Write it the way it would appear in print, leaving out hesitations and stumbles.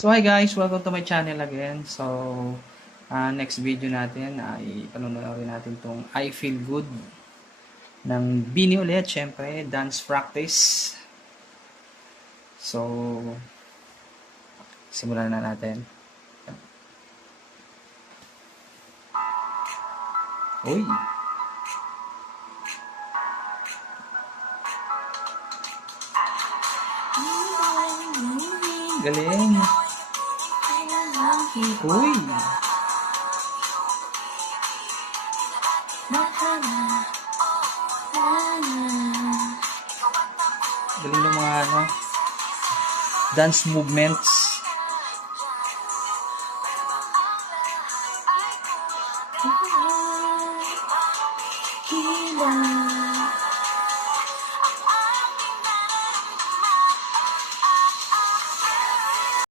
So hi guys, welcome to my channel again. So next video natin ay panonoorin natin tong I Feel Good ng Bini ulit, syempre, dance practice. So simulan na natin. Uy! Galing! Uy! Galing ng mga dance movements.